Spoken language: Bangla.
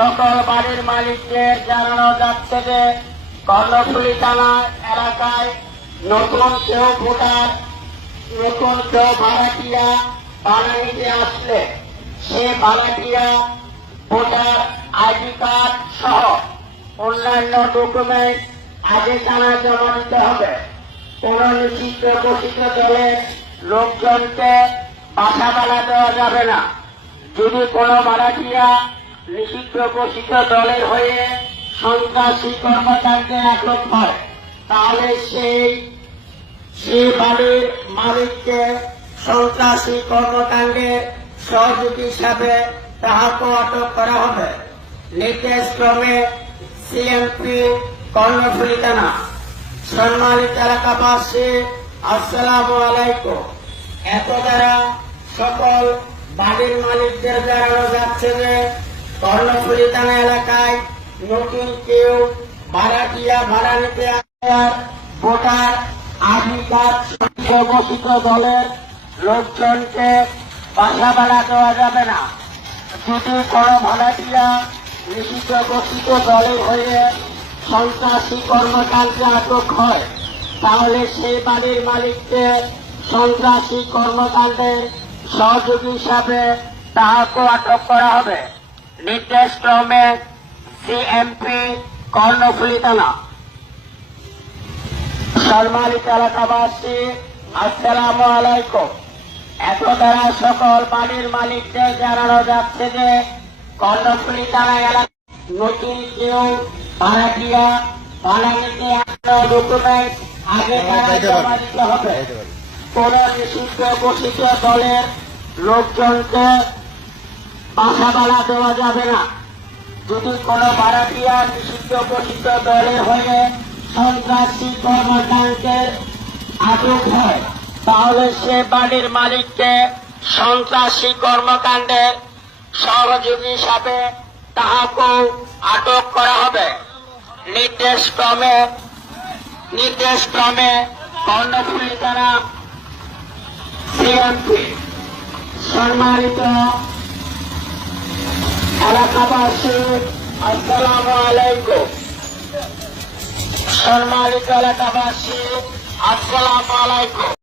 সকল বাড়ির মালিকদের জানানো যাচ্ছে যে, কর্ণফুলি থানা এলাকায় নতুন কেউ ভোটার, নতুন কেউ ভাড়াটিয়া বানাইতে আসলে, সে ভাড়াটিয়া ভোটার আইডি কার্ড সহ অন্যান্য ডকুমেন্ট আগে থানায় জমা দিতে হবে। কোন নিষিদ্ধ ঘোষিত দলের লোকজনকে বাসা বাড়া দেওয়া যাবে না। যদি কোনো ভাড়াটিয়া নিষিদ্ধ দলের হয়ে সন্ত্রাসী কর্মকাণ্ডে আটক হয়। তাহলে সেই সেই বাড়ির মালিককে সন্ত্রাসী কর্মকাণ্ডে সহযোগী হিসাবে তাহাকে আটক করা হবে। নির্দেশ ক্রমে সিএমপি কর্ণফুলি থানা সম্মানিত এলাকাবাসী, আসসালামু আলাইকুম। এত দ্বারা সকল বাড়ির মালিকদের যে কর্ণফুলি থানা এলাকায় নতুন কেউ ভাড়াটিয়া, ভাড়া নিতে ভোটার আদি কার্ড ঘোষিত দলের লোকজনকে বাসা ভাড়া দেওয়া যাবে না। যদি কোনো ভাড়াটিয়া নিষিদ্ধ ঘোষিত দলের হয়ে সন্ত্রাসী কর্মকাণ্ডে আটক হয়, তাহলে সেই বাড়ির মালিককে সন্ত্রাসী কর্মকাণ্ডের সহযোগী হিসাবে তাহাকে আটক করা হবে। নির্দেশ ক্রমে সিএমপি কর্ণফুলি থানা। সম্মানিত এলাকাবাসী আসসালামু আলাইকুম। এত দ্বারা সকল বাড়ির মালিকদের জানানো যাচ্ছে যে কর্ণফুলি থানা এলাকা নতুন কেউ ভাড়াটিয়া ভাড়া নিতে ডকুমেন্ট আগে তারা হবে কোন নিষিদ্ধ ঘোষিত দলের লোকজনকে বাসা ভাড়া দেওয়া যাবে না। যদি কোনো ভাড়াটিয়া নিষিদ্ধ ঘোষিত দলে হয়ে সন্ত্রাসী কর্মকাণ্ডের আটক হয়, তাহলে সে বাড়ির মালিককে সন্ত্রাসী কর্মকাণ্ডের সহযোগী হিসাবে তাহাকেও আটক করা হবে। নির্দেশ ক্রমে নির্দেশ ক্রমে কর্ণফুলি সিএমপি সম্মানিত এলাকাবাসী আসসালামু আলাইকুম। সম্মানিত এলাকাবাসী আসসালাম আলাইকুম।